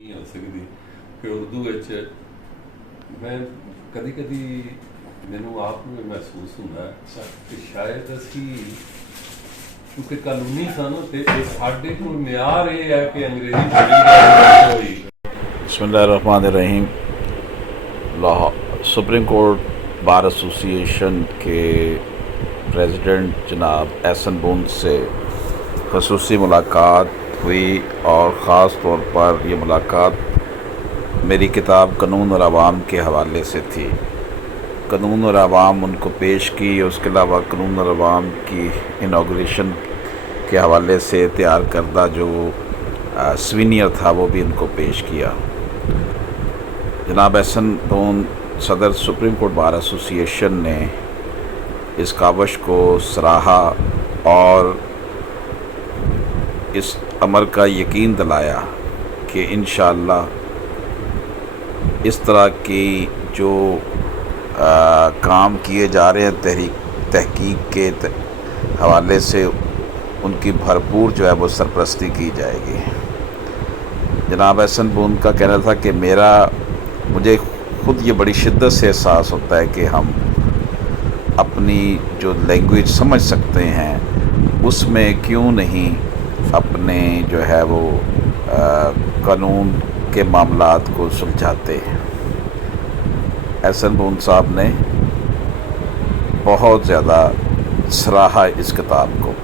ਨਹੀਂ ਹੋ ਸਕਦੀ ਕਿ ਉਰਦੂ ਵਿੱਚ ਮੈਂ ਕਦੀ ਮੈਨੂੰ ਆਪ ਨੂੰ ਇਹ ਮਹਿਸੂਸ ਹੁੰਦਾ ਕਿ ਸ਼ਾਇਦ ਅਸੀਂ ਕਿਉਂਕਿ ਕਾਨੂੰਨੀ ਸਨ ਤੇ ਸਾਡੇ ਕੋਲ ਮਿਆਰ ਇਹ ਹੈ ਕਿ ਅੰਗਰੇਜ਼ੀ ਬੋਲੀ ਹੋਈ। बिस्मिल्लाहिर्रहमानिर्रहीम। Lahore supreme court bar association के प्रेसिडेंट जनाब एहसन बुंद से खसूसी मुलाकात हुई और ख़ास तौर पर ये मुलाकात मेरी किताब कानून और आवाम के हवाले से थी। कानून और आवाम उनको पेश की, उसके अलावा कानून और आवाम की इनाग्रेशन के हवाले से तैयार करदा जो स्वीनियर था वो भी उनको पेश किया। जनाब एहसन बुंद सदर सुप्रीम कोर्ट बार एसोसिएशन ने इस कावश को सराहा और इस अमर का यकीन दिलाया कि इंशाअल्लाह इस तरह की जो काम किए जा रहे हैं तहकीक के हवाले से उनकी भरपूर जो है वो सरपरस्ती की जाएगी। जनाब एहसन बुंद का कहना था कि मुझे ख़ुद ये बड़ी शिद्दत से एहसास होता है कि हम अपनी जो लैंग्वेज समझ सकते हैं उसमें क्यों नहीं अपने जो है वो कानून के मामलात को सुलझाते हैं। एहसन बुंद साहब ने बहुत ज़्यादा सराहा इस किताब को।